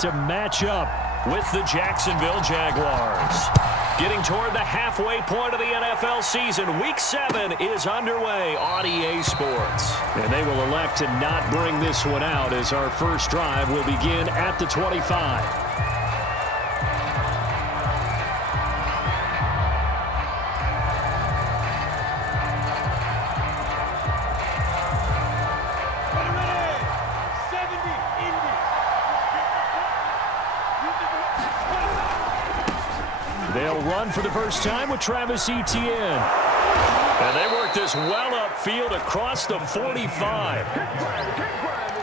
to match up with the Jacksonville Jaguars. Getting toward the halfway point of the NFL season, Week 7 is underway on EA Sports. And they will elect to not bring this one out as our first drive will begin at the 25. They'll run for the first time with Travis Etienne. And they work this well upfield across the 45.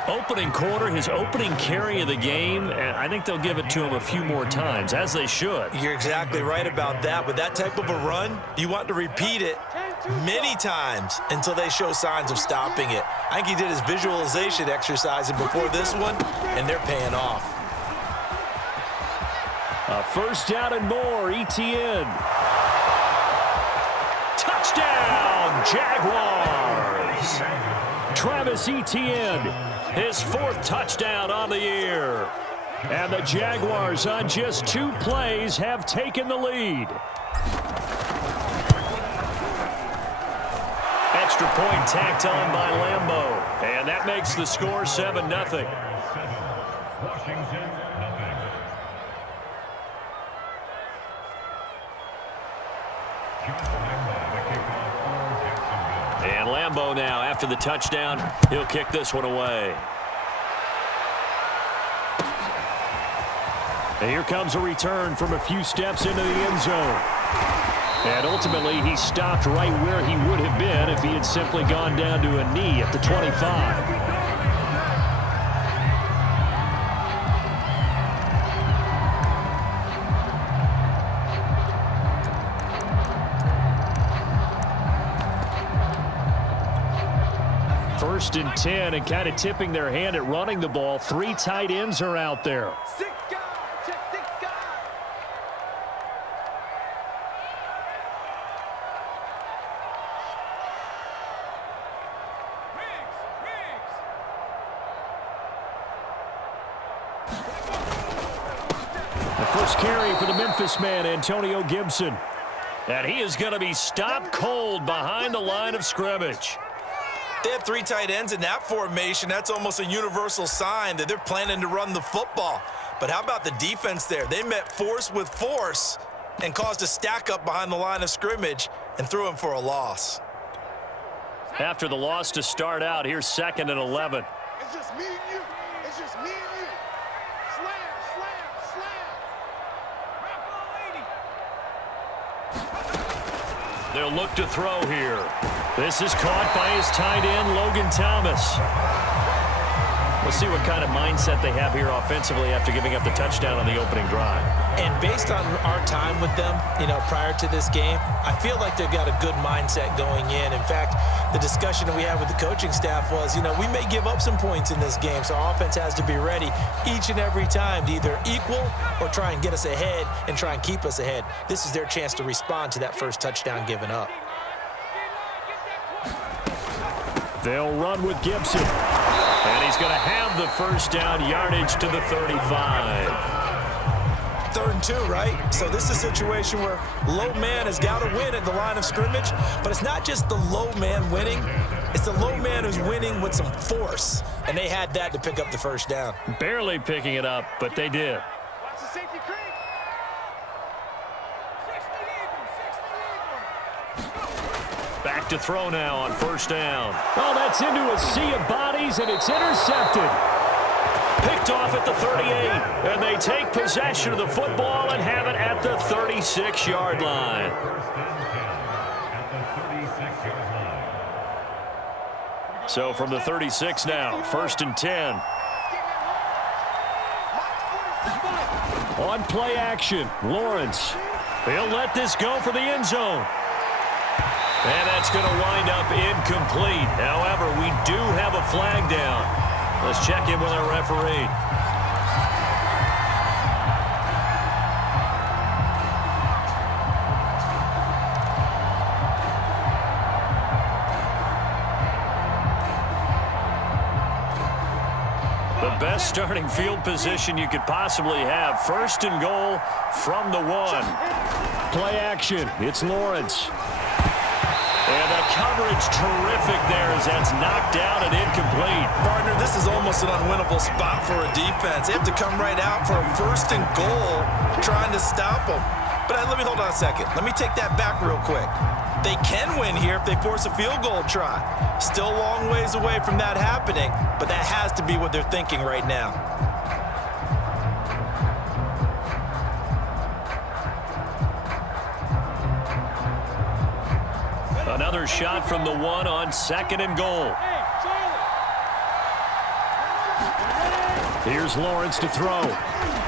Opening quarter, his opening carry of the game, and I think they'll give it to him a few more times, as they should. You're exactly right about that. With that type of a run, you want to repeat it many times until they show signs of stopping it. I think he did his visualization exercise before this one, and they're paying off. A first down and more, Etienne. Touchdown, Jaguars. Travis Etienne, his 4th touchdown on the year. And the Jaguars on just 2 plays have taken the lead. Extra point tacked on by Lambeau. And that makes the score 7-0. And Lambeau now, after the touchdown, he'll kick this one away. And here comes a return from a few steps into the end zone. And ultimately, he stopped right where he would have been if he had simply gone down to a knee at the 25. First and 10, and kind of tipping their hand at running the ball. 3 tight ends are out there. The first carry for the Memphis man, Antonio Gibson. And he is going to be stopped cold behind the line of scrimmage. They have 3 tight ends in that formation. That's almost a universal sign that they're planning to run the football. But how about the defense there? They met force with force and caused a stack up behind the line of scrimmage and threw him for a loss. After the loss to start out, here's 2nd and 11. It's just me and you. It's just me and you. Slam, slam, slam. They'll look to throw here. This is caught by his tight end, Logan Thomas. We'll see what kind of mindset they have here offensively after giving up the touchdown on the opening drive. And based on our time with them, prior to this game, I feel like they've got a good mindset going in. In fact, the discussion that we had with the coaching staff was, we may give up some points in this game, so our offense has to be ready each and every time to either equal or try and get us ahead and try and keep us ahead. This is their chance to respond to that first touchdown given up. They'll run with Gibson. And he's going to have the first down, yardage to the 35. 3rd and 2, right? So this is a situation where low man has got to win at the line of scrimmage, but it's not just the low man winning. It's the low man who's winning with some force, and they had that to pick up the first down. Barely picking it up, but they did. Watch the safety creep. Back to throw now on first down. Oh, that's into a sea of bodies, and it's intercepted. Picked off at the 38, and they take possession of the football and have it at the 36-yard line. So from the 36 now, 1st and 10. On play action, Lawrence. He'll let this go for the end zone. And that's going to wind up incomplete. However, we do have a flag down. Let's check in with our referee. best starting field position you could possibly have. 1st and goal from the 1. Play action. It's Lawrence. And the coverage terrific there as that's knocked down and incomplete. Partner, this is almost an unwinnable spot for a defense. They have to come right out for a 1st and goal trying to stop them. But let me hold on a second. Let me take that back real quick. They can win here if they force a field goal try. Still a long ways away from that happening, but that has to be what they're thinking right now. Another shot from the 1 on 2nd and goal. Here's Lawrence to throw.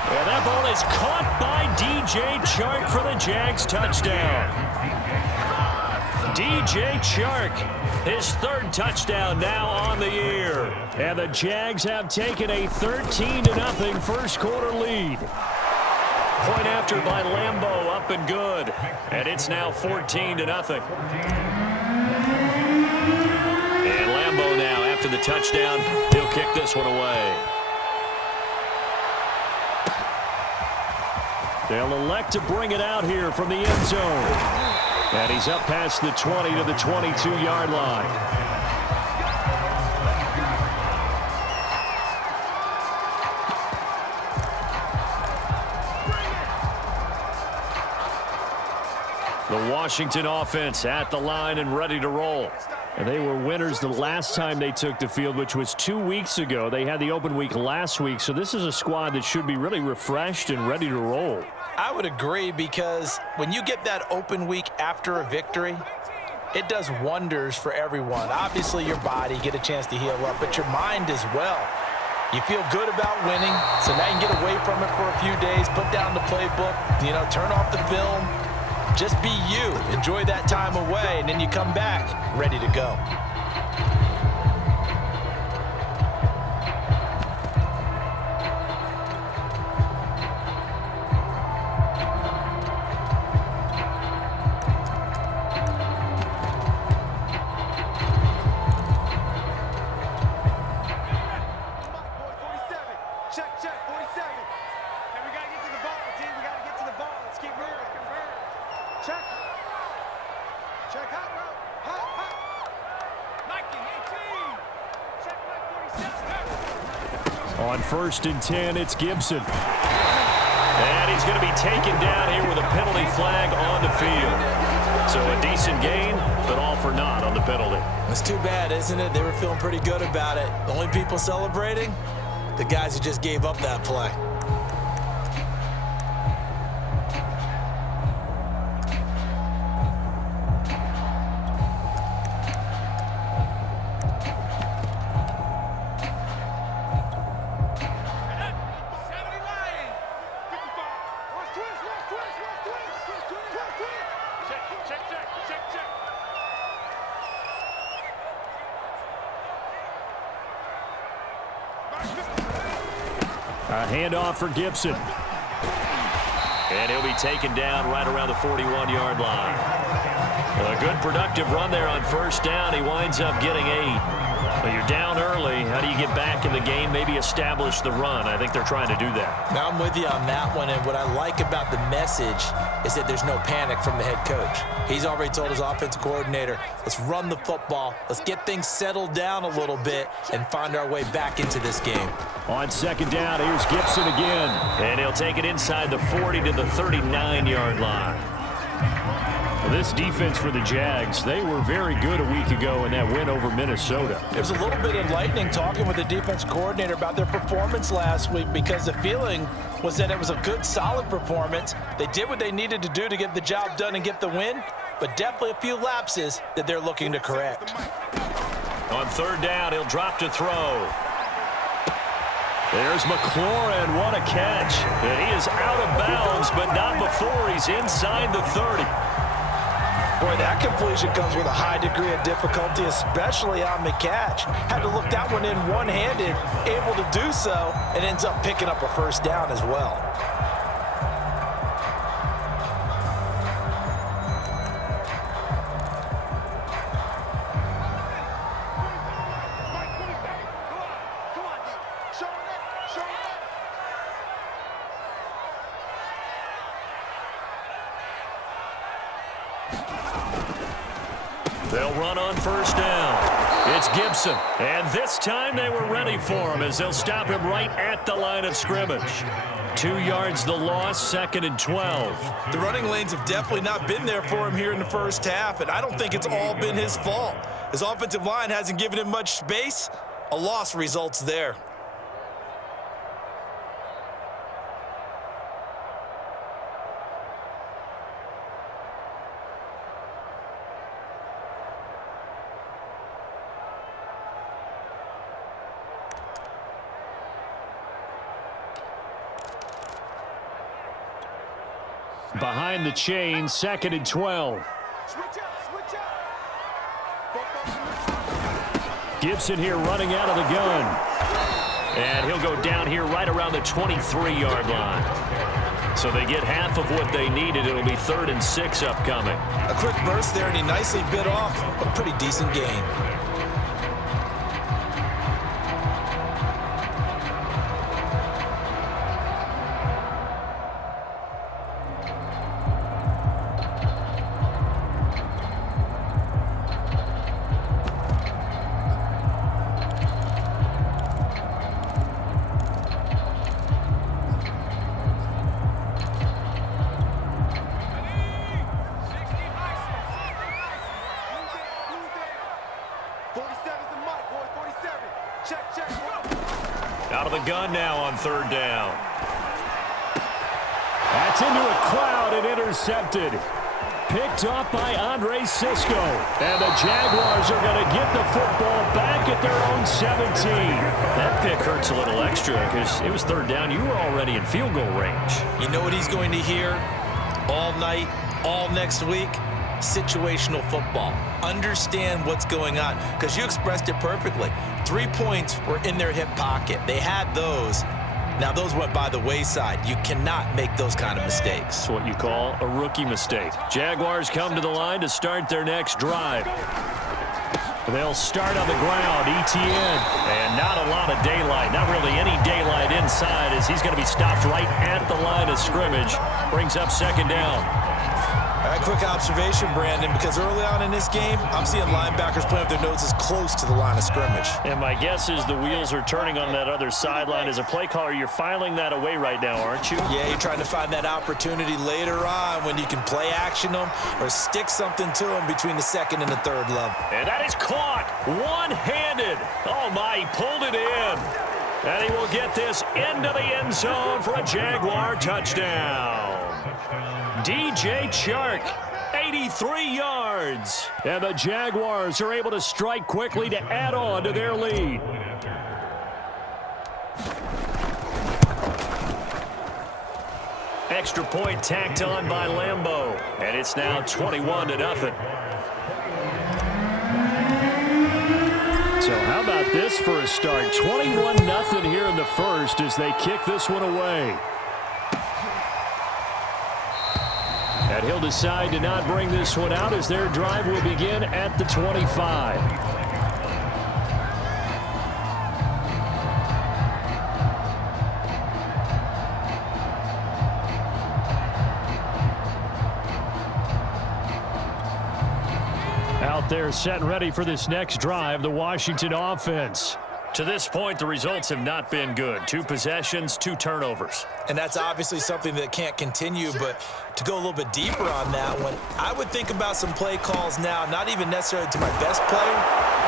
And that ball is caught by DJ Chark for the Jags touchdown. DJ Chark, his 3rd touchdown now on the year. And the Jags have taken a 13-0 first quarter lead. Point after by Lambeau, up and good. And it's now 14-0. And Lambeau now, after the touchdown, he'll kick this one away. They'll elect to bring it out here from the end zone. And he's up past the 20 to the 22-yard line. The Washington offense at the line and ready to roll. And they were winners the last time they took the field, which was 2 weeks ago. They had the open week last week, so this is a squad that should be really refreshed and ready to roll. I would agree, because when you get that open week after a victory, it does wonders for everyone. Obviously, your body, get a chance to heal up, but your mind as well. You feel good about winning, so now you can get away from it for a few days, put down the playbook, turn off the film. Just be you. Enjoy that time away, and then you come back ready to go. On 1st and 10, it's Gibson. And he's going to be taken down here with a penalty flag on the field. So a decent gain, but all for naught on the penalty. It's too bad, isn't it? They were feeling pretty good about it. The only people celebrating, the guys who just gave up that play. A handoff for Gibson. And he'll be taken down right around the 41-yard line. A good productive run there on 1st down. He winds up getting 8. But you're down early. How do you get back in the game? Maybe establish the run. I think they're trying to do that. Now I'm with you on that one, and what I like about the message is that there's no panic from the head coach. He's already told his offensive coordinator, let's run the football, let's get things settled down a little bit and find our way back into this game. On 2nd down, here's Gibson again. And he'll take it inside the 40 to the 39-yard line. Well, this defense for the Jags, they were very good a week ago in that win over Minnesota. It was a little bit enlightening talking with the defense coordinator about their performance last week, because the feeling was that it was a good, solid performance. They did what they needed to do to get the job done and get the win, but definitely a few lapses that they're looking to correct. On 3rd down, he'll drop to throw. There's McLaurin. What a catch. And he is out of bounds, but not before he's inside the 30. Boy, that completion comes with a high degree of difficulty, especially on the catch. Had to look that one in one-handed, able to do so, and ends up picking up a 1st down as well. They'll run on first down. It's Gibson. And this time they were ready for him as they'll stop him right at the line of scrimmage. 2 yards the loss, 2nd and 12. The running lanes have definitely not been there for him here in the first half, and I don't think it's all been his fault. His offensive line hasn't given him much space. A loss results there. Behind the chain, 2nd and 12. Gibson here running out of the gun. And he'll go down here right around the 23-yard line. So they get half of what they needed. It'll be 3rd and 6 upcoming. A quick burst there, and he nicely bit off a pretty decent gain. Out of the gun now on 3rd down. That's into a crowd and intercepted. Picked off by Andre Sisco. And the Jaguars are going to get the football back at their own 17. That pick hurts a little extra because it was 3rd down. You were already in field goal range. You know what he's going to hear all night, all next week? Situational football. Understand what's going on, because you expressed it perfectly. 3 points were in their hip pocket. They had those. Now those went by the wayside. You cannot make those kind of mistakes. It's what you call a rookie mistake. Jaguars come to the line to start their next drive. They'll start on the ground. Etienne. And not a lot of daylight. Not really any daylight inside, as he's going to be stopped right at the line of scrimmage. Brings up 2nd down. All right, quick observation, Brandon, because early on in this game, I'm seeing linebackers playing with their noses close to the line of scrimmage. And my guess is the wheels are turning on that other sideline. As a play caller, you're filing that away right now, aren't you? Yeah, you're trying to find that opportunity later on when you can play action them or stick something to them between the 2nd and the 3rd level. And that is caught one-handed. Oh, my, he pulled it in. And he will get this into the end zone for a Jaguar touchdown. DJ Chark, 83 yards. And the Jaguars are able to strike quickly to add on to their lead. Extra point tacked on by Lambeau. And it's now 21-0. So how about this for a start? 21-0 here in the first as they kick this one away. And he'll decide to not bring this one out as their drive will begin at the 25. Out there set and ready for this next drive, the Washington offense. To this point, the results have not been good. 2 possessions, 2 turnovers. And that's obviously something that can't continue, but to go a little bit deeper on that one, I would think about some play calls now, not even necessarily to my best player,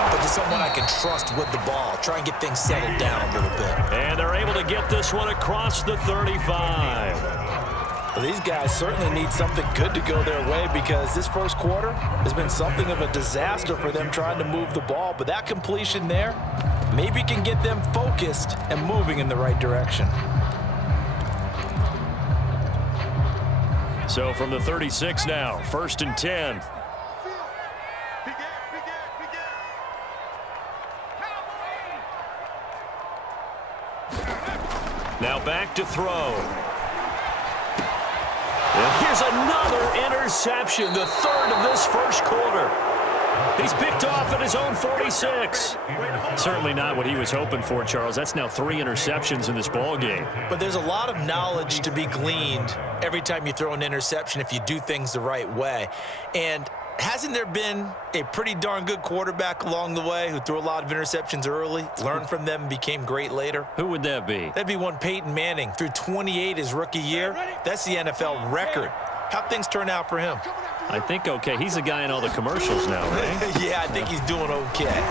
but to someone I can trust with the ball. Try and get things settled down a little bit. And they're able to get this one across the 35. Well, these guys certainly need something good to go their way because this first quarter has been something of a disaster for them trying to move the ball. But that completion there maybe can get them focused and moving in the right direction. So from the 36 now, 1st and 10. Now back to throw. And here's another interception, the 3rd of this first quarter. He's picked off at his own 46. Certainly not what he was hoping for, Charles. That's now 3 interceptions in this ball game. But there's a lot of knowledge to be gleaned every time you throw an interception if you do things the right way. And hasn't there been a pretty darn good quarterback along the way who threw a lot of interceptions early, learned from them, and became great later? Who would that be? That'd be one Peyton Manning. Threw 28 his rookie year. That's the NFL record. How'd things turn out for him? I think okay. He's a guy in all the commercials now, right? Yeah, I think he's doing okay.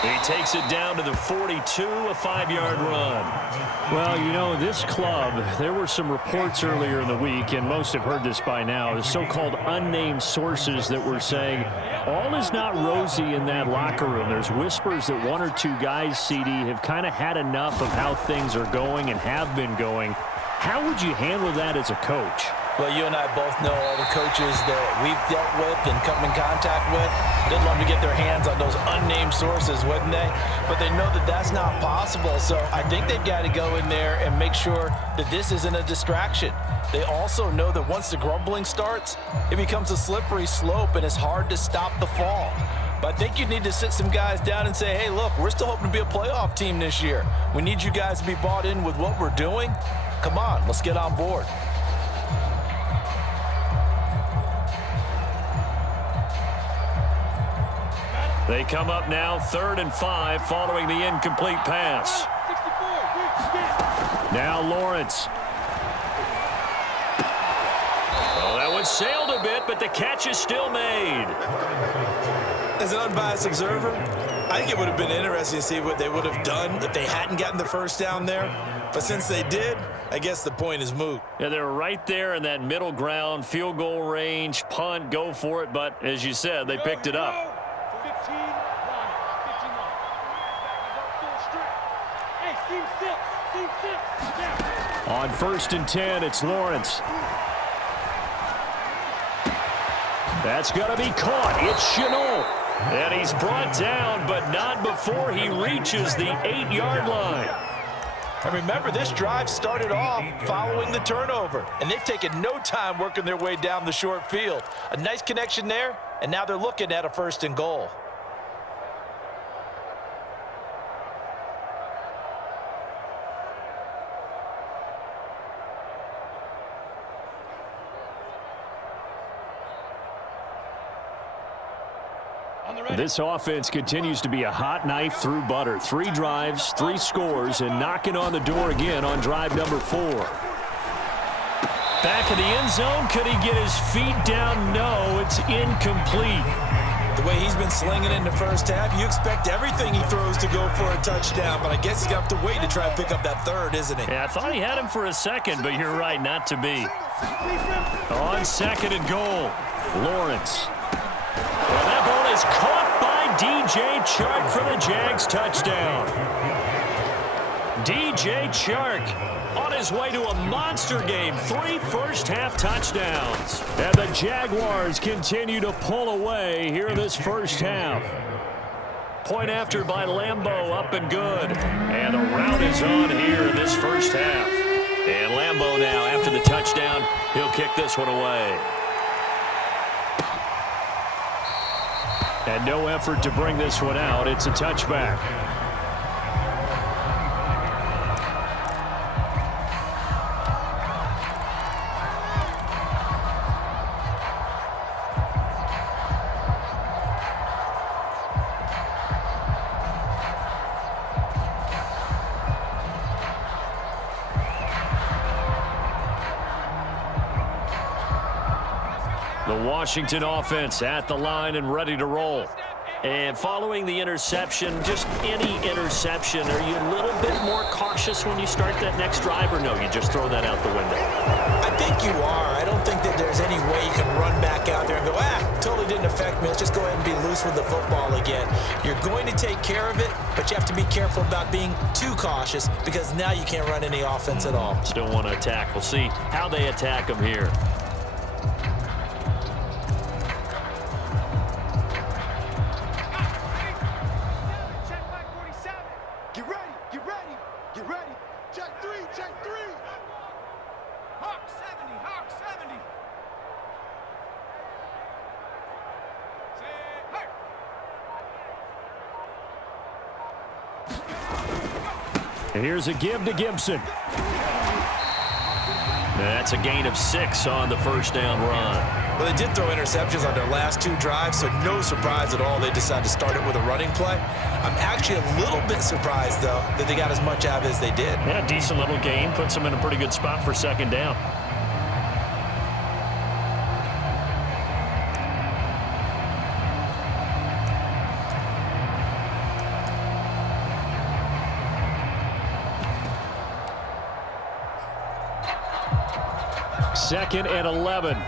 He takes it down to the 42, a 5-yard run. Well, you know, this club, there were some reports earlier in the week, and most have heard this by now, the so-called unnamed sources that were saying all is not rosy in that locker room. There's whispers that 1 or 2 guys, CD, have kind of had enough of how things are going and have been going. How would you handle that as a coach? Well, you and I both know all the coaches that we've dealt with and come in contact with. They'd love to get their hands on those unnamed sources, wouldn't they? But they know that that's not possible. So I think they've got to go in there and make sure that this isn't a distraction. They also know that once the grumbling starts, it becomes a slippery slope and it's hard to stop the fall. But I think you need to sit some guys down and say, hey, look, we're still hoping to be a playoff team this year. We need you guys to be bought in with what we're doing. Come on, let's get on board. They come up now 3rd and 5 following the incomplete pass. Now Lawrence. Well, that one sailed a bit, but the catch is still made. As an unbiased observer, I think it would have been interesting to see what they would have done if they hadn't gotten the first down there. But since they did, I guess the point is moot. Yeah, they were right there in that middle ground, field goal range, punt, go for it. But as you said, they picked it up. On 1st and 10, it's Lawrence. That's going to be caught. It's Chenault. And he's brought down, but not before he reaches the 8-yard line. And remember, this drive started off following the turnover, and they've taken no time working their way down the short field. A nice connection there, and now they're looking at a 1st and goal. This offense continues to be a hot knife through butter. 3 drives, 3 scores, and knocking on the door again on drive number 4. Back in the end zone. Could he get his feet down? No, it's incomplete. The way he's been slinging in the first half, you expect everything he throws to go for a touchdown, but I guess he's going to have to wait to try and pick up that 3rd, isn't he? Yeah, I thought he had him for a second, but you're right, not to be. On 2nd and goal, Lawrence. Well, that ball is caught by DJ Chark for the Jags touchdown. DJ Chark on his way to a monster game. 3 first-half touchdowns. And the Jaguars continue to pull away here in this first half. Point after by Lambeau, up and good. And the route is on here in this first half. And Lambeau now, after the touchdown, he'll kick this one away. And no effort to bring this one out. It's a touchback. The Washington offense at the line and ready to roll. And following the interception, just any interception, are you a little bit more cautious when you start that next drive, or no, you just throw that out the window? I think you are. I don't think that there's any way you can run back out there and go, totally didn't affect me. Let's just go ahead and be loose with the football again. You're going to take care of it, but you have to be careful about being too cautious because now you can't run any offense at all. Still want to attack. We'll see how they attack them here. And here's a give to Gibson. That's a gain of 6 on the first down run. Well, they did throw interceptions on their last 2 drives, so no surprise at all they decided to start it with a running play. I'm actually a little bit surprised, though, that they got as much out of it as they did. Yeah, decent little gain. Puts them in a pretty good spot for second down. Second and 11.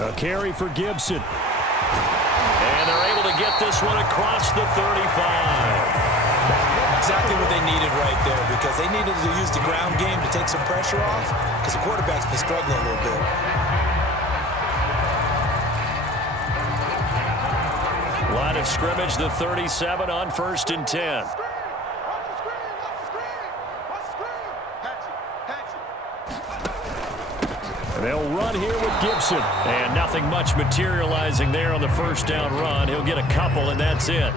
A carry for Gibson. And they're able to get this one across the 35. Exactly what they needed right there, because they needed to use the ground game to take some pressure off, because the quarterback's been struggling a little bit. Line of scrimmage, the 37 on 1st and 10. And they'll run here with Gibson. And nothing much materializing there on the first down run. He'll get a couple, and that's it.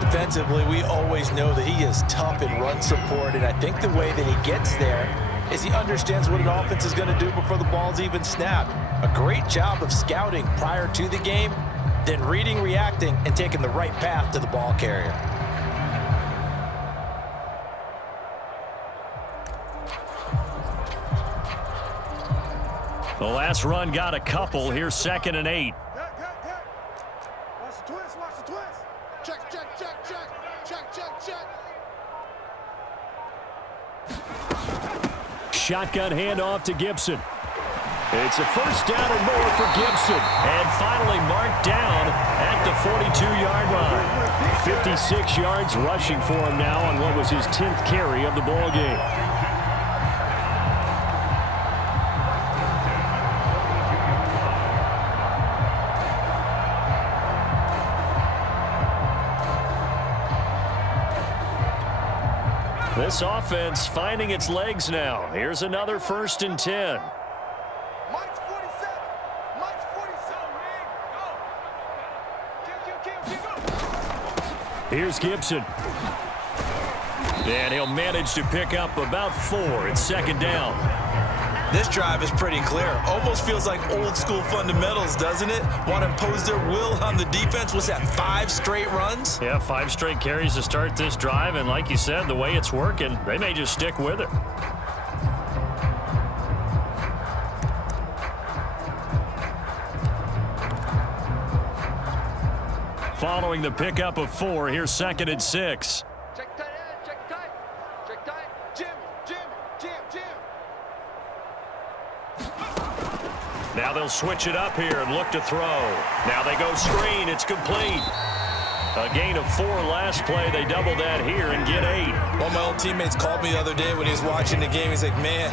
Defensively, we always know that he is tough in run support, and I think the way that he gets there is he understands what an offense is going to do before the ball's even snapped. A great job of scouting prior to the game, then reading, reacting, and taking the right path to the ball carrier. The last run got a couple. Here's 2nd and 8. Watch the twist, watch the twist. Check, check, check, check. Check, check, check. Shotgun handoff to Gibson. It's a first down and more for Gibson. And finally marked down at the 42-yard line. 56 yards rushing for him now on what was his 10th carry of the ball game. This offense finding its legs now. Here's another 1st and 10. Mike's 47. Mike's 47. Here's Gibson. And he'll manage to pick up about 4. It's 2nd down. This drive is pretty clear. Almost feels like old school fundamentals, doesn't it? Want to impose their will on the defense. What's that, 5 straight runs? Yeah, 5 straight carries to start this drive. And like you said, the way it's working, they may just stick with it. Following the pickup of 4, here's 2nd and 6. Check tight end, check tight. Check tight. Jim, Jim, Jim, Jim. Now they'll switch it up here and look to throw. Now they go screen. It's complete. A gain of 4 last play. They double that here and get 8. One of my old teammates called me the other day when he was watching the game. He's like, man,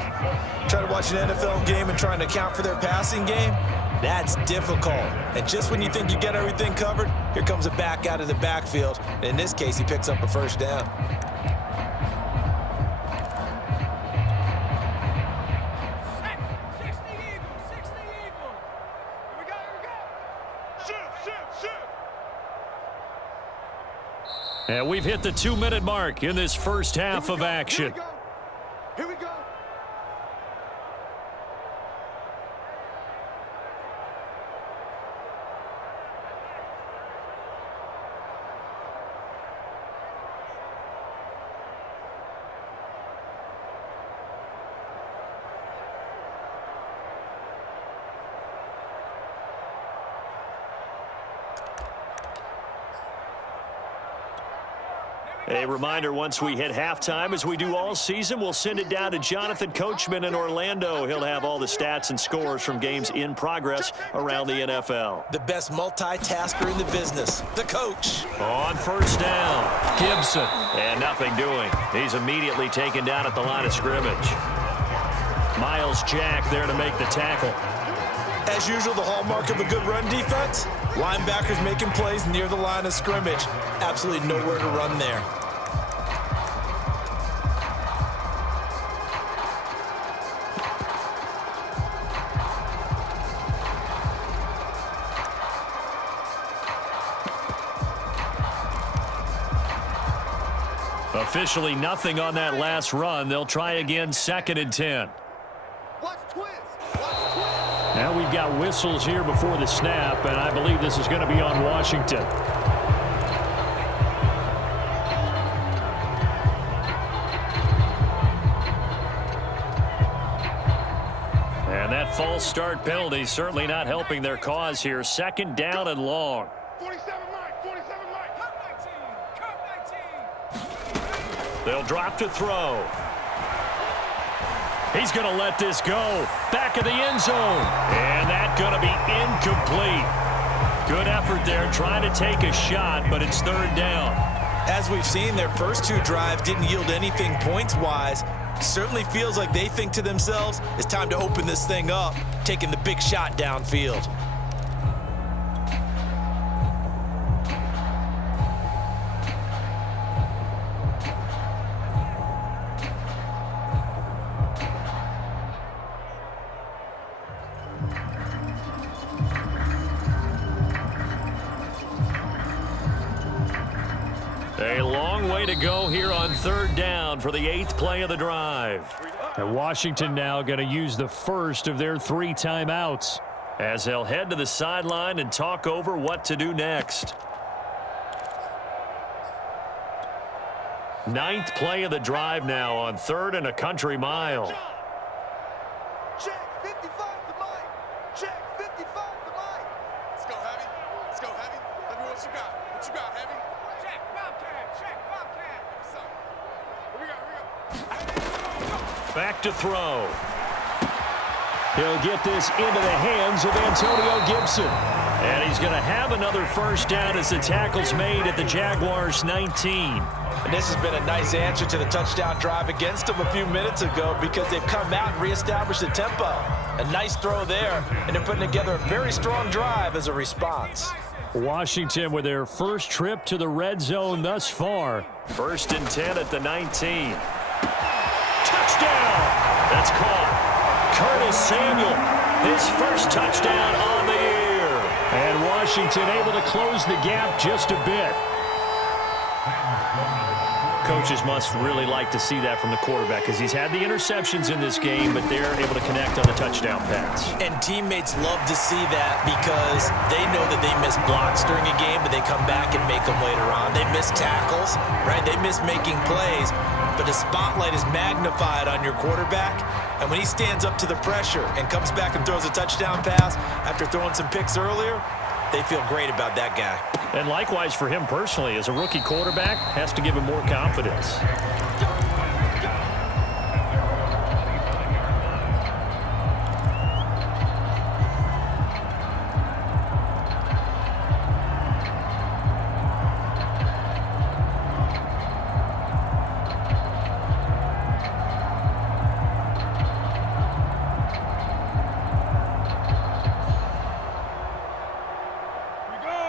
trying to watch an NFL game and trying to account for their passing game, that's difficult. And just when you think you get everything covered, here comes a back out of the backfield. And in this case, he picks up a first down. And we've hit the 2-minute mark in this first half of action. Here we go. A reminder, once we hit halftime, as we do all season, we'll send it down to Jonathan Coachman in Orlando. He'll have all the stats and scores from games in progress around the NFL. The best multitasker in the business, the coach. On first down, Gibson. And nothing doing. He's immediately taken down at the line of scrimmage. Miles Jack there to make the tackle. As usual, the hallmark of a good run defense, linebackers making plays near the line of scrimmage. Absolutely nowhere to run there. Officially nothing on that last run. They'll try again 2nd and 10. Watch twist. Watch twist. Now we've got whistles here before the snap, and I believe this is going to be on Washington. And that false start penalty certainly not helping their cause here. 2nd down and long. 47 Mike. 47 Mike. Cut 19. They'll drop to throw. He's going to let this go. Back of the end zone. And that's going to be incomplete. Good effort there trying to take a shot, but it's 3rd down. As we've seen, their first 2 drives didn't yield anything points-wise. Certainly feels like they think to themselves, it's time to open this thing up, taking the big shot downfield. A long way to go here on 3rd down for the 8th play of the drive. And Washington now going to use the first of their 3 timeouts as they'll head to the sideline and talk over what to do next. 9th play of the drive now on 3rd and a country mile. Check 55 to Mike. Check 55 to Mike. Let's go, Heavy. Let's go, Heavy. Let me what you got. What you got, Heavy? Check Bobcat. Check Bobcat. Here we go. Back to throw. He'll get this into the hands of Antonio Gibson. And he's going to have another first down as the tackle's made at the Jaguars' 19. And this has been a nice answer to the touchdown drive against them a few minutes ago because they've come out and reestablished the tempo. A nice throw there, and they're putting together a very strong drive as a response. Washington with their first trip to the red zone thus far. 1st and 10 at the 19. Touchdown! That's caught. Curtis Samuel, his first touchdown on the year. And Washington able to close the gap just a bit. Coaches must really like to see that from the quarterback because he's had the interceptions in this game, but they're able to connect on the touchdown pass. And teammates love to see that because they know that they miss blocks during a game, but they come back and make them later on. They miss tackles, right? They miss making plays, but the spotlight is magnified on your quarterback. And when he stands up to the pressure and comes back and throws a touchdown pass after throwing some picks earlier, they feel great about that guy. And likewise for him personally, as a rookie quarterback, has to give him more confidence.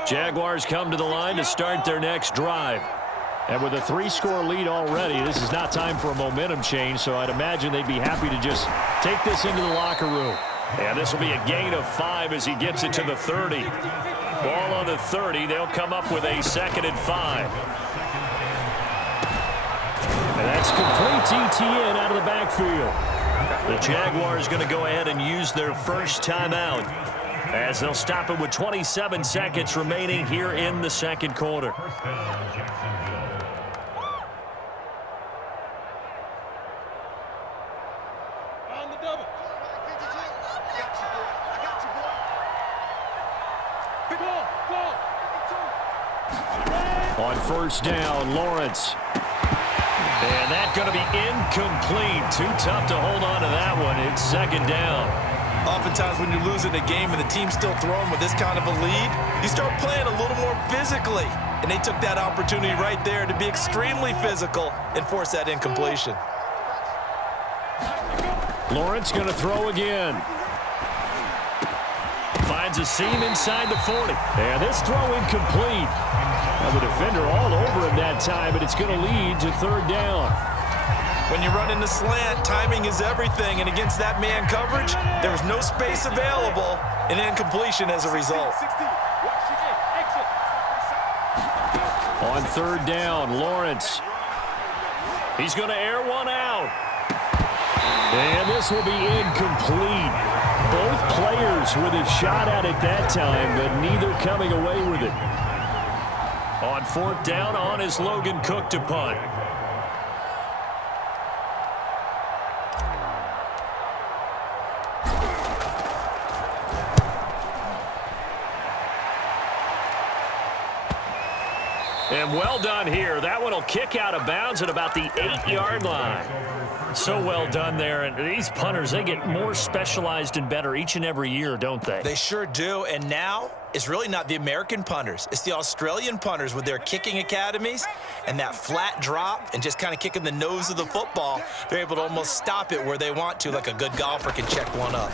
Jaguars come to the line to start their next drive. And with a 3-score lead already, this is not time for a momentum change, so I'd imagine they'd be happy to just take this into the locker room. And this will be a gain of 5 as he gets it to the 30. Ball on the 30. They'll come up with a 2nd and 5. And that's complete ETN out of the backfield. The Jaguars going to go ahead and use their first timeout, as they'll stop it with 27 seconds remaining here in the 2nd quarter. On the double. On 1st down, Lawrence. And that's going to be incomplete. Too tough to hold on to that one. It's 2nd down. Oftentimes when you're losing a game and the team's still throwing with this kind of a lead, you start playing a little more physically. And they took that opportunity right there to be extremely physical and force that incompletion. Lawrence going to throw again. Finds a seam inside the 40. And this throw incomplete. Now the defender all over him that time, but it's going to lead to 3rd down. When you run in the slant, timing is everything, and against that man coverage, there was no space available, and incompletion as a result. On 3rd down, Lawrence. He's going to air one out. And this will be incomplete. Both players with a shot at it that time, but neither coming away with it. On fourth down, on is Logan Cook to punt. And well done here. That one will kick out of bounds at about the 8-yard line. So well done there. And these punters, they get more specialized and better each and every year, don't they? They sure do. And now it's really not the American punters. It's the Australian punters with their kicking academies and that flat drop and just kind of kicking the nose of the football. They're able to almost stop it where they want to, like a good golfer can check one up.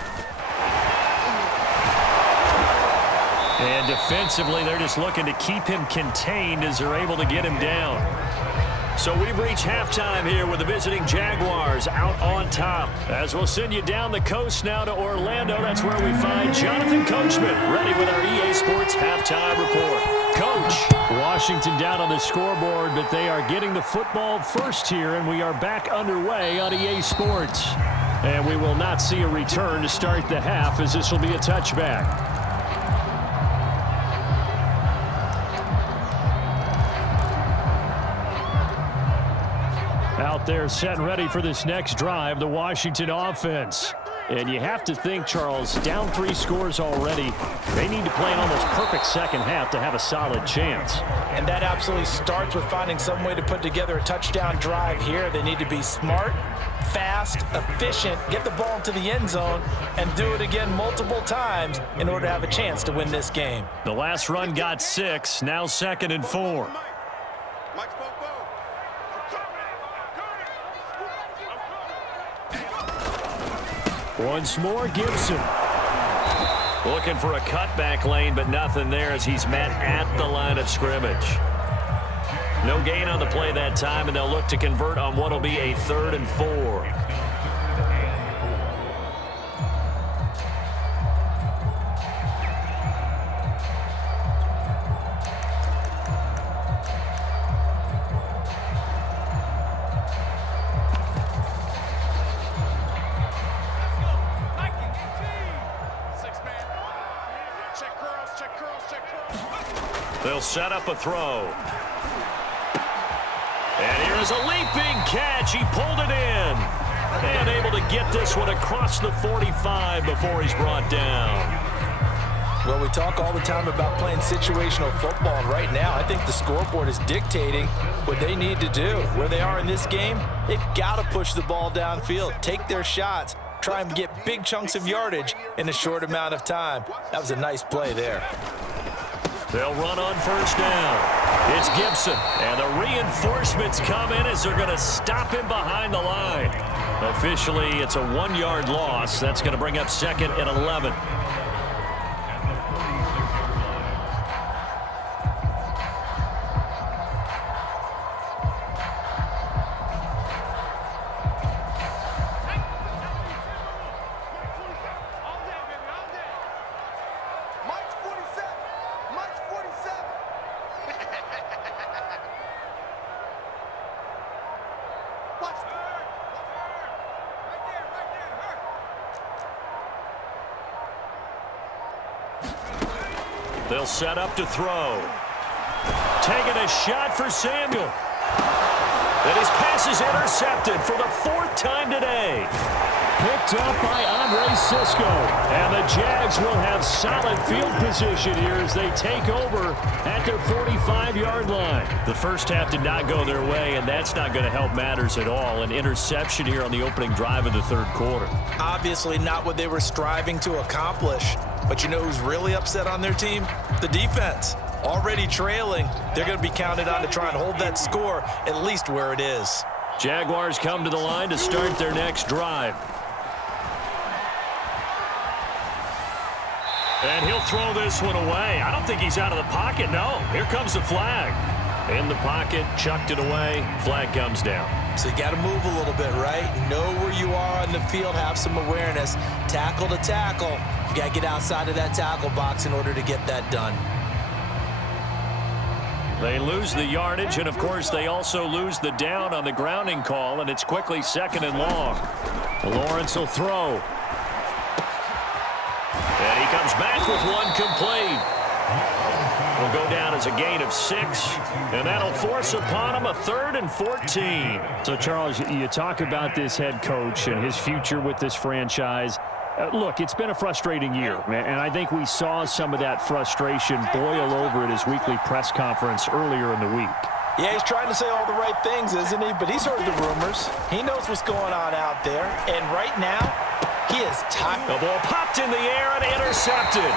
And defensively, they're just looking to keep him contained as they're able to get him down. So we've reached halftime here with the visiting Jaguars out on top. As we'll send you down the coast now to Orlando, that's where we find Jonathan Coachman ready with our EA Sports halftime report. Coach, Washington down on the scoreboard, but they are getting the football first here, and we are back underway on EA Sports. And we will not see a return to start the half, as this will be a touchback. Out there set and ready for this next drive, the Washington offense. And you have to think, Charles, down 3 scores already. They need to play an almost perfect second half to have a solid chance. And that absolutely starts with finding some way to put together a touchdown drive here. They need to be smart, fast, efficient, get the ball to the end zone, and do it again multiple times in order to have a chance to win this game. The last run got 6, now 2nd and 4. Once more, Gibson. Looking for a cutback lane, but nothing there as he's met at the line of scrimmage. No gain on the play that time, and they'll look to convert on what will be a 3rd and 4. They'll set up a throw. And here's a leaping catch. He pulled it in. And able to get this one across the 45 before he's brought down. Well, we talk all the time about playing situational football, and right now I think the scoreboard is dictating what they need to do. Where they are in this game, they've got to push the ball downfield, take their shots, try and get big chunks of yardage in a short amount of time. That was a nice play there. They'll run on first down. It's Gibson, and the reinforcements come in as they're going to stop him behind the line. Officially, it's a 1-yard loss. That's going to bring up 2nd and 11. They'll set up to throw. Taking a shot for Samuel. And his pass is intercepted for the 4th time today. Picked up by Andre Cisco. And the Jags will have solid field position here as they take over at their 45-yard line. The first half did not go their way, and that's not going to help matters at all. An interception here on the opening drive of the 3rd quarter. Obviously not what they were striving to accomplish. But you know who's really upset on their team? The defense. Already trailing, they're going to be counted on to try and hold that score at least where it is. Jaguars come to the line to start their next drive. And he'll throw this one away. I don't think he's out of the pocket, no. Here comes the flag. In the pocket, chucked it away, flag comes down. So you got to move a little bit, right? Know where you are on the field, have some awareness. Tackle to tackle. You got to get outside of that tackle box in order to get that done. They lose the yardage, and, of course, they also lose the down on the grounding call, and it's quickly 2nd and long. Lawrence will throw. And he comes back with one complete. Will go down as a gain of 6, and that'll force upon him a 3rd and 14. So, Charles, you talk about this head coach and his future with this franchise. Look, it's been a frustrating year, and I think we saw some of that frustration boil over at his weekly press conference earlier in the week. Yeah, he's trying to say all the right things, isn't he? But he's heard the rumors. He knows what's going on out there, and right now, he is tired. The ball popped in the air and intercepted.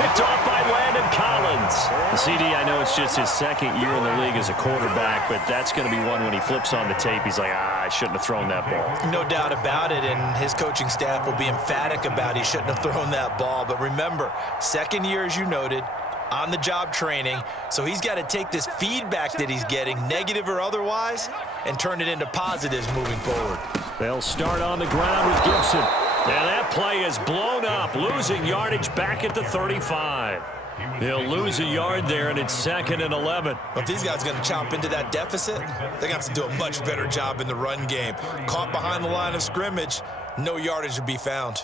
Picked off by Landon Collins. CD, I know it's just his 2nd year in the league as a quarterback, but that's going to be one when he flips on the tape. He's like, I shouldn't have thrown that ball. No doubt about it, and his coaching staff will be emphatic about he shouldn't have thrown that ball. But remember, 2nd year, as you noted, on-the-job training, so he's got to take this feedback that he's getting, negative or otherwise, and turn it into positives moving forward. They'll start on the ground with Gibson. And that play is blown up, losing yardage back at the 35. He'll lose a yard there, and it's 2nd and 11. If these guys are going to chomp into that deficit, they're going to have to do a much better job in the run game. Caught behind the line of scrimmage, no yardage to be found.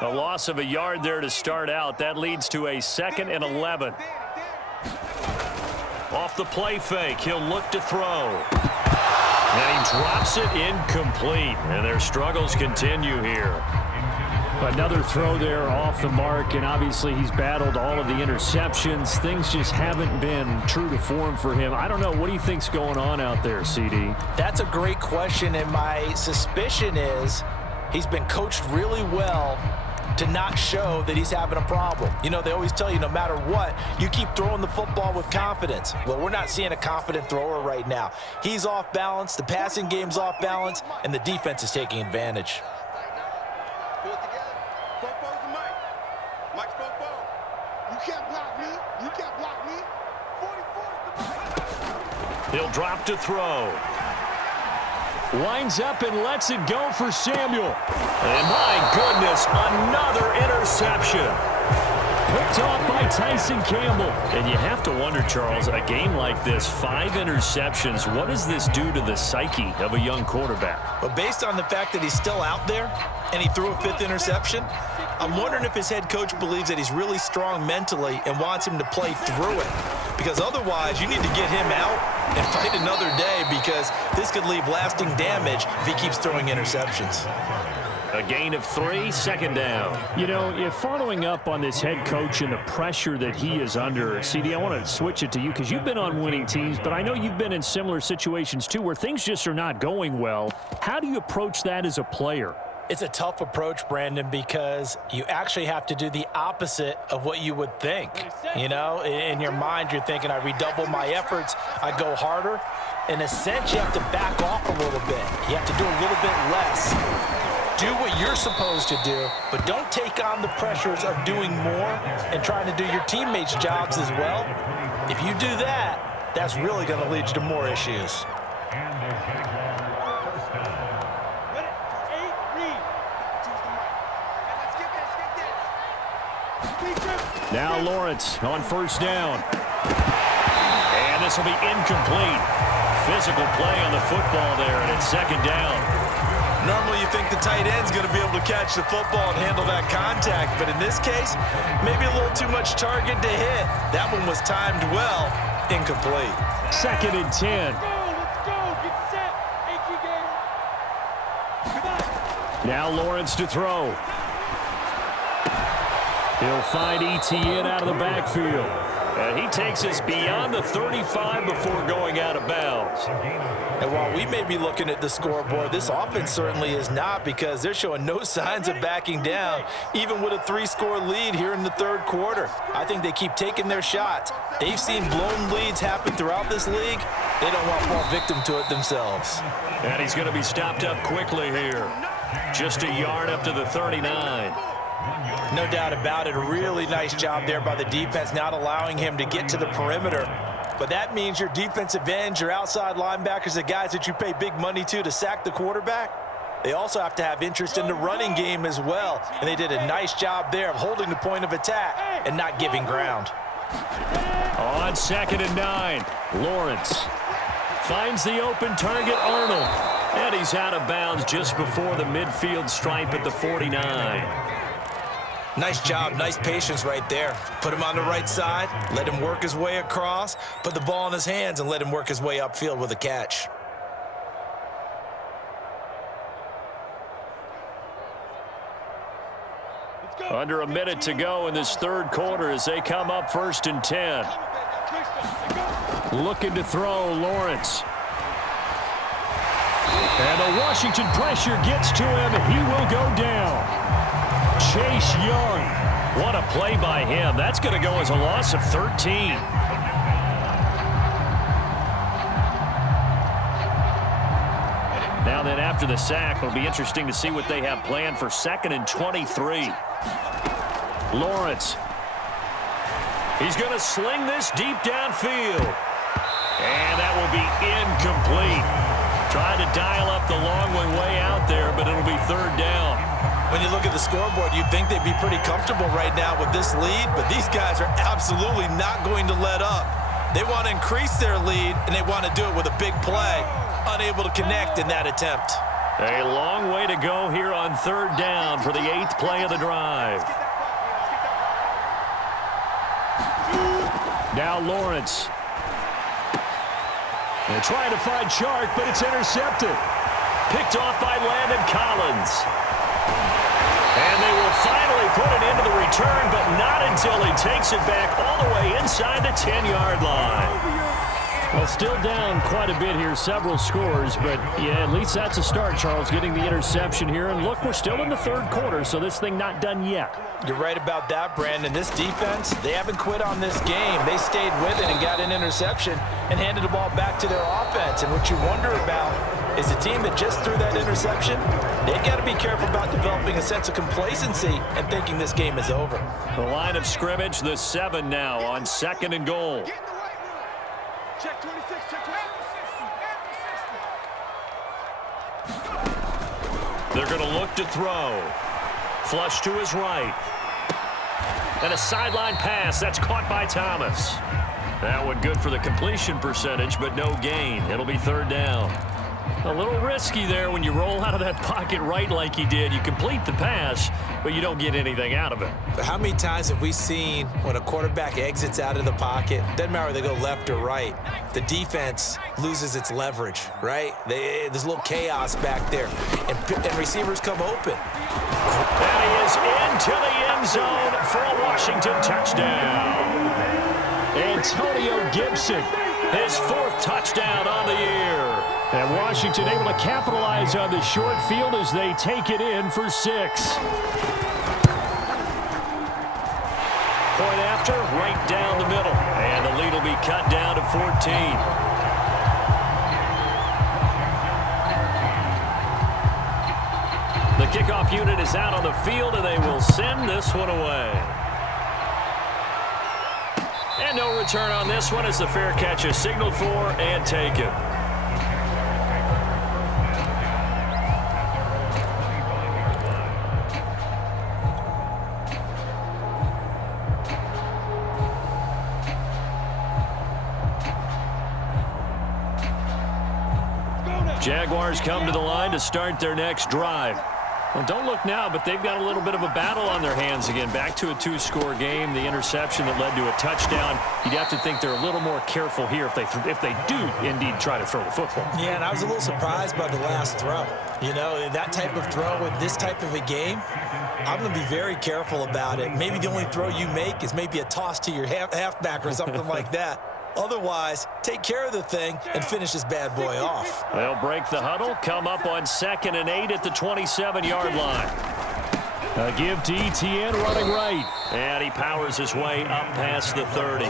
A loss of a yard there to start out. That leads to a 2nd and 11. Off the play fake, he'll look to throw. And he drops it incomplete. And their struggles continue here. Another throw there off the mark, and obviously he's battled all of the interceptions. Things just haven't been true to form for him. I don't know. What do you think's going on out there, CD? That's a great question, and my suspicion is he's been coached really well to not show that he's having a problem. You know, they always tell you no matter what, you keep throwing the football with confidence. Well, we're not seeing a confident thrower right now. He's off balance, the passing game's off balance, and the defense is taking advantage. Pull it together. Football's the mic. Mike's football. You can't block me. You can't block me. 44's the mic. He'll drop to throw. Winds up and lets it go for Samuel. And my goodness, another interception. Picked off by Tyson Campbell. And you have to wonder, Charles, a game like this, 5 interceptions, what does this do to the psyche of a young quarterback? But based on the fact that he's still out there and he threw a 5th interception, I'm wondering if his head coach believes that he's really strong mentally and wants him to play through it. Because otherwise, you need to get him out and fight another day, because this could leave lasting damage if he keeps throwing interceptions. A gain of 3, 2nd down. You know, if following up on this head coach and the pressure that he is under, CD, I want to switch it to you because you've been on winning teams, but I know you've been in similar situations too where things just are not going well. How do you approach that as a player? It's a tough approach, Brandon, because you actually have to do the opposite of what you would think. You know, in your mind, you're thinking, I redouble my efforts, I go harder. In a sense, you have to back off a little bit. You have to do a little bit less. Do what you're supposed to do, but don't take on the pressures of doing more and trying to do your teammates' jobs as well. If you do that, that's really going to lead you to more issues. Now Lawrence on 1st down. And this will be incomplete. Physical play on the football there, and it's 2nd down. Normally you think the tight end's going to be able to catch the football and handle that contact, but in this case, maybe a little too much target to hit. That one was timed well, incomplete. 2nd and 10. Let's go. Get set. Now Lawrence to throw. He'll find Etienne out of the backfield. And he takes us beyond the 35 before going out of bounds. And while we may be looking at the scoreboard, this offense certainly is not, because they're showing no signs of backing down, even with a 3-score lead here in the 3rd quarter. I think they keep taking their shots. They've seen blown leads happen throughout this league. They don't want to fall victim to it themselves. And he's going to be stopped up quickly here. Just a yard up to the 39. No doubt about it. A really nice job there by the defense, not allowing him to get to the perimeter. But that means your defensive ends, your outside linebackers, the guys that you pay big money to sack the quarterback, they also have to have interest in the running game as well. And they did a nice job there of holding the point of attack and not giving ground. On 2nd and 9, Lawrence finds the open target, Arnold. And he's out of bounds just before the midfield stripe at the 49. Nice job, nice patience right there. Put him on the right side, let him work his way across, put the ball in his hands, and let him work his way upfield with a catch. Under a minute to go in this third quarter as they come up 1st and 10. Looking to throw, Lawrence. And the Washington pressure gets to him. He will go down. Chase Young. What a play by him. That's going to go as a loss of 13. Now then, after the sack, it'll be interesting to see what they have planned for 2nd and 23. Lawrence. He's going to sling this deep downfield. And that will be incomplete. Trying to dial up the long way out there, but it'll be 3rd down. When you look at the scoreboard, you'd think they'd be pretty comfortable right now with this lead, but these guys are absolutely not going to let up. They want to increase their lead, and they want to do it with a big play. Unable to connect in that attempt. A long way to go here on 3rd down for the 8th play of the drive. Now Lawrence. They're trying to find Chark, but it's intercepted. Picked off by Landon Collins. And they will finally put it into the return, but not until he takes it back all the way inside the 10-yard line. Well, still down quite a bit here, several scores, but yeah, at least that's a start, Charles, getting the interception here. And look, we're still in the third quarter, so this thing not done yet. You're right about that, Brandon. This defense, they haven't quit on this game. They stayed with it and got an interception and handed the ball back to their offense. And what you wonder about is the team that just threw that interception, they've got to be careful about developing a sense of complacency and thinking this game is over. The line of scrimmage, the 7 now on 2nd and goal. Check 26, check 26. They're going to look to throw. Flush to his right. And a sideline pass. That's caught by Thomas. That one good for the completion percentage, but no gain. It'll be 3rd down. A little risky there when you roll out of that pocket right like he did. You complete the pass, but you don't get anything out of it. But how many times have we seen when a quarterback exits out of the pocket, doesn't matter whether they go left or right, the defense loses its leverage, right? There's a little chaos back there, and receivers come open. And he is into the end zone for a Washington touchdown. Antonio Gibson, his 4th touchdown on the year. And Washington able to capitalize on the short field as they take it in for 6. Point after, right down the middle. And the lead will be cut down to 14. The kickoff unit is out on the field, and they will send this one away. And no return on this one as the fair catch is signaled for and taken. Jaguars come to the line to start their next drive. Well, don't look now, but they've got a little bit of a battle on their hands again. Back to a 2-score game. The interception that led to a touchdown. You'd have to think they're a little more careful here if they do indeed try to throw the football. Yeah, and I was a little surprised by the last throw. You know, that type of throw in this type of a game, I'm going to be very careful about it. Maybe the only throw you make is maybe a toss to your halfback or something like that. Otherwise, take care of the thing and finish this bad boy off. They'll break the huddle, come up on 2nd and 8 at the 27-yard line. A give to Etienne running right. And he powers his way up past the 30.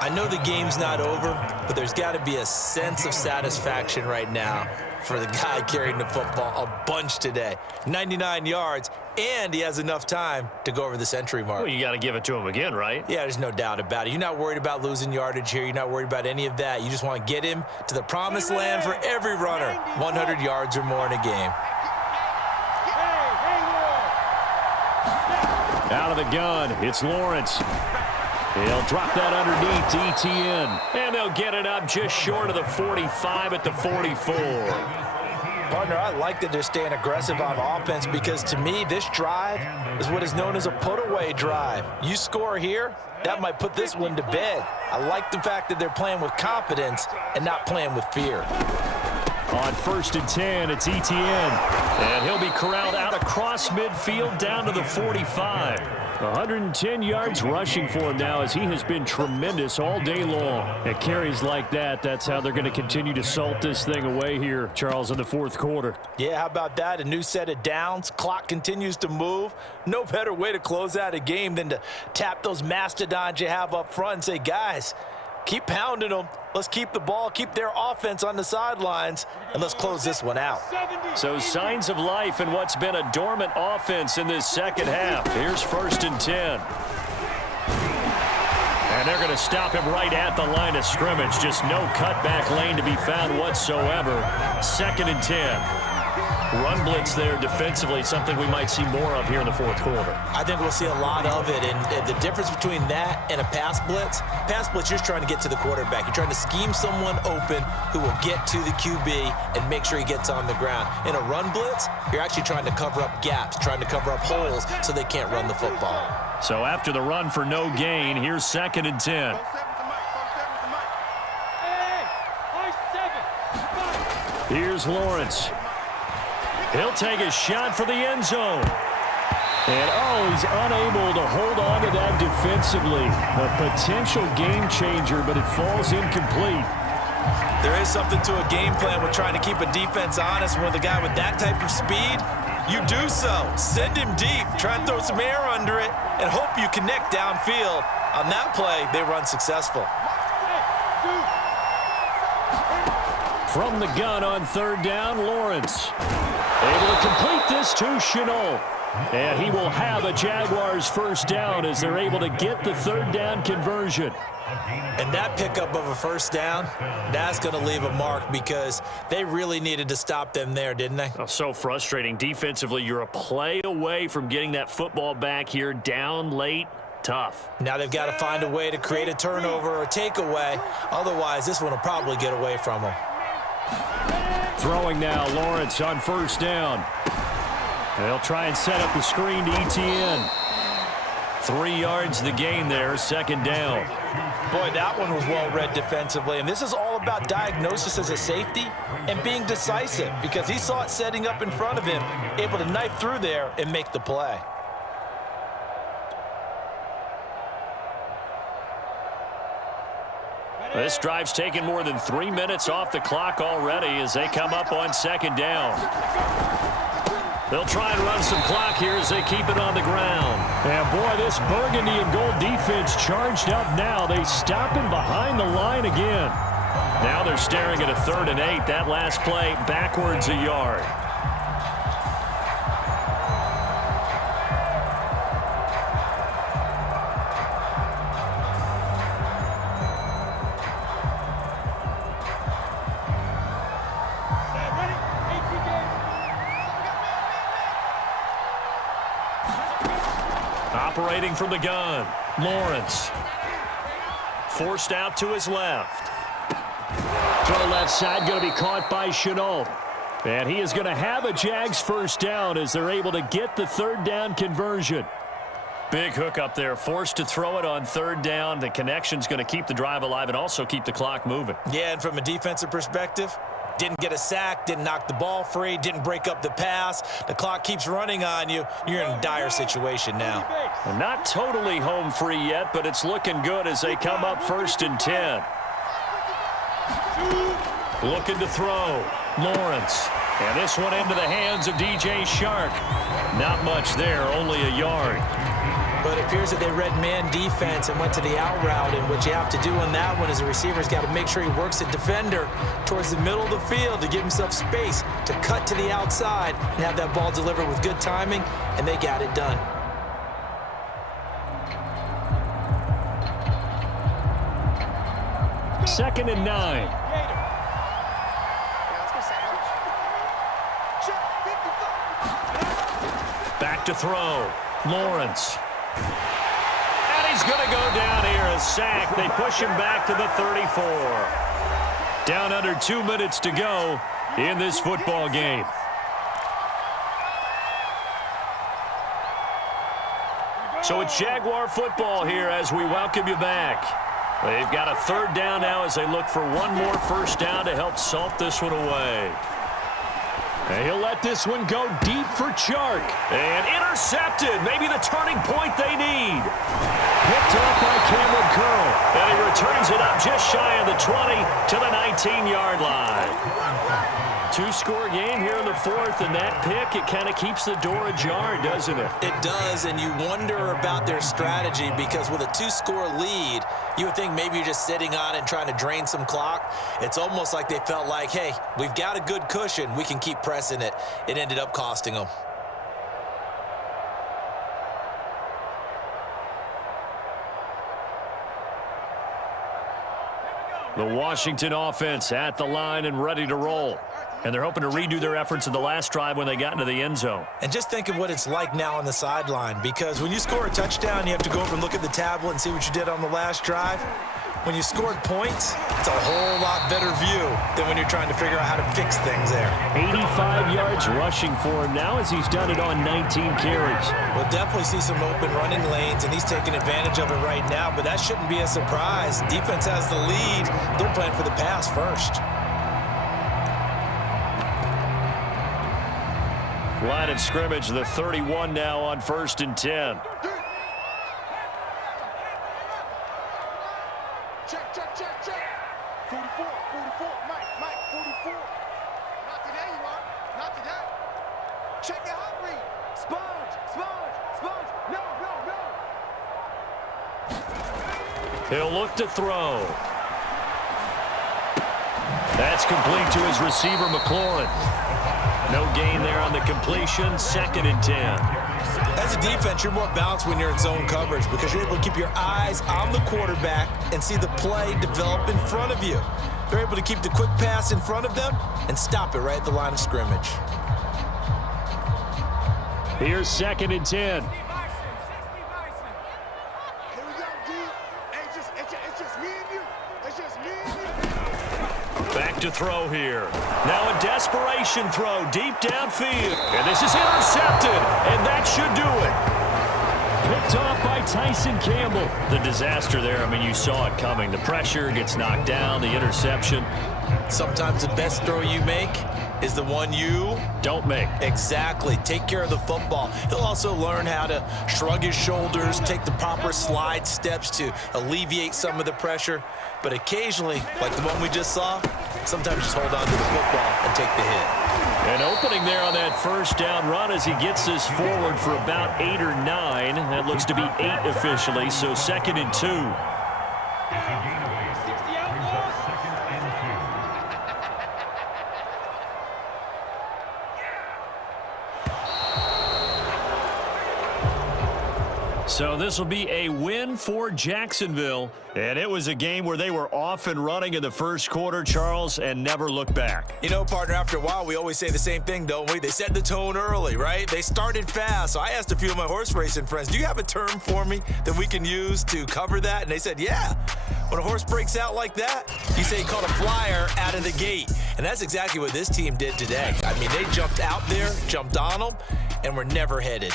I I know the game's not over, but there's got to be a sense of satisfaction right now for the guy carrying the football a bunch today. 99 yards, and he has enough time to go over the century mark. Well, you got to give it to him again, right? Yeah, there's no doubt about it. You're not worried about losing yardage here. You're not worried about any of that. You just want to get him to the promised land for every runner, 100 yards or more in a game. Out of the gun, it's Lawrence. He'll drop that underneath to ETN. And they'll get it up just short of the 45 at the 44. Partner, I like that they're staying aggressive on offense because, to me, this drive is what is known as a put-away drive. You score here, that might put this one to bed. I like the fact that they're playing with confidence and not playing with fear. On 1st and 10, it's ETN. And he'll be corralled out across midfield down to the 45. 110 yards rushing for him now as he has been tremendous all day long. At carries like that, that's how they're going to continue to salt this thing away here, Charles, in the fourth quarter. Yeah, how about that? A new set of downs. Clock continues to move. No better way to close out a game than to tap those mastodons you have up front and say, guys, keep pounding them. Let's keep the ball, keep their offense on the sidelines, and let's close this one out. So signs of life in what's been a dormant offense in this second half. Here's 1st and 10. And they're going to stop him right at the line of scrimmage. Just no cutback lane to be found whatsoever. 2nd and 10. Run blitz there defensively, something we might see more of here in the fourth quarter. I think we'll see a lot of it, and the difference between that and a pass blitz, you're trying to get to the quarterback. You're trying to scheme someone open who will get to the QB and make sure he gets on the ground. In a run blitz, you're actually trying to cover up gaps, trying to cover up holes so they can't run the football. So after the run for no gain, here's 2nd and 10. Here's Lawrence. He'll take a shot for the end zone. And, he's unable to hold on to that defensively. A potential game changer, but it falls incomplete. There is something to a game plan with trying to keep a defense honest. With a guy with that type of speed, you do so. Send him deep. Try and throw some air under it and hope you connect downfield. On that play, they run successful. From the gun on 3rd down, Lawrence. Able to complete this to Chenault. And he will have a Jaguars 1st down as they're able to get the 3rd down conversion. And that pickup of a 1st down, that's going to leave a mark because they really needed to stop them there, didn't they? Oh, so frustrating. Defensively, you're a play away from getting that football back here down late. Tough. Now they've got to find a way to create a turnover or a takeaway. Otherwise, this one will probably get away from them. Throwing now, Lawrence on 1st down. They'll try and set up the screen to ETN. 3 yards the gain there, 2nd down. Boy, that one was well read defensively. And this is all about diagnosis as a safety and being decisive because he saw it setting up in front of him, able to knife through there and make the play. This drive's taken more than 3 minutes off the clock already as they come up on 2nd down. They'll try and run some clock here as they keep it on the ground. And boy, this burgundy and gold defense charged up now. They stop him behind the line again. Now they're staring at a 3rd and 8. That last play backwards a yard. Operating from the gun, Lawrence. Forced out to his left. Throw left side, going to be caught by Chenault. And he is going to have a Jags 1st down as they're able to get the 3rd down conversion. Big hook up there, forced to throw it on 3rd down. The connection's going to keep the drive alive and also keep the clock moving. Yeah, and from a defensive perspective, didn't get a sack, didn't knock the ball free, didn't break up the pass. The clock keeps running on you. You're in a dire situation now. And not totally home free yet, but it's looking good as they come up 1st and 10. Looking to throw. Lawrence. And this one into the hands of DJ Shark. Not much there, only a yard. But it appears that they read man defense and went to the out route, and what you have to do on that one is the receiver's got to make sure he works the defender towards the middle of the field to give himself space to cut to the outside and have that ball delivered with good timing, and they got it done. Second and 9. Back to throw. Lawrence. And he's going to go down here, a sack. They push him back to the 34. Down under 2 minutes to go in this football game. So it's Jaguar football here as we welcome you back. They've got a third down now as they look for one more first down to help salt this one away. And he'll let this one go deep for Chark. And intercepted. Maybe the turning point they need. Picked up by Cameron Curl. And he returns it up just shy of the 20 to the 19-yard line. Two-score game here in the fourth, and that pick, it kind of keeps the door ajar, doesn't it? It does, and you wonder about their strategy because with a two-score lead, you would think maybe you're just sitting on it and trying to drain some clock. It's almost like they felt like, hey, we've got a good cushion. We can keep pressing it. It ended up costing them. The Washington offense at the line and ready to roll. And they're hoping to redo their efforts in the last drive when they got into the end zone. And just think of what it's like now on the sideline, because when you score a touchdown, you have to go over and look at the tablet and see what you did on the last drive. When you scored points, it's a whole lot better view than when you're trying to figure out how to fix things there. 85 yards rushing for him now as he's done it on 19 carries. We'll definitely see some open running lanes, and he's taking advantage of it right now, but that shouldn't be a surprise. Defense has the lead. They're playing for the pass first. Line of scrimmage, the 31 now on 1st and 10. Check. 44, Mike, 44. Not today, you are. Not today. Check your hot read. Sponge. No. He'll look to throw. That's complete to his receiver, McLaurin. No gain there on the completion. 2nd and 10. As a defense, you're more balanced when you're in zone coverage because you're able to keep your eyes on the quarterback and see the play develop in front of you. They're able to keep the quick pass in front of them and stop it right at the line of scrimmage. Here's 2nd and 10. Here we go, D. It's just me and you. It's just me and you. Back to throw here. Now a desperation throw deep downfield. And this is intercepted. And that should do it. Picked off by Tyson Campbell. The disaster there, I mean, you saw it coming. The pressure gets knocked down, the interception. Sometimes the best throw you make is the one you don't make. Exactly. Take care of the football. He'll also learn how to shrug his shoulders, take the proper slide steps to alleviate some of the pressure. But occasionally, like the one we just saw, sometimes just hold on to the football and take the hit. An opening there on that first down run as he gets this forward for about 8 or 9. That looks to be 8 officially, so 2nd and 2. So this will be a win for Jacksonville. And it was a game where they were off and running in the first quarter, Charles, and never looked back. You know, partner, after a while, we always say the same thing, don't we? They set the tone early, right? They started fast. So I asked a few of my horse racing friends, do you have a term for me that we can use to cover that? And they said, yeah. When a horse breaks out like that, you say he caught a flyer out of the gate. And that's exactly what this team did today. I mean, they jumped out there, jumped on them, and were never headed.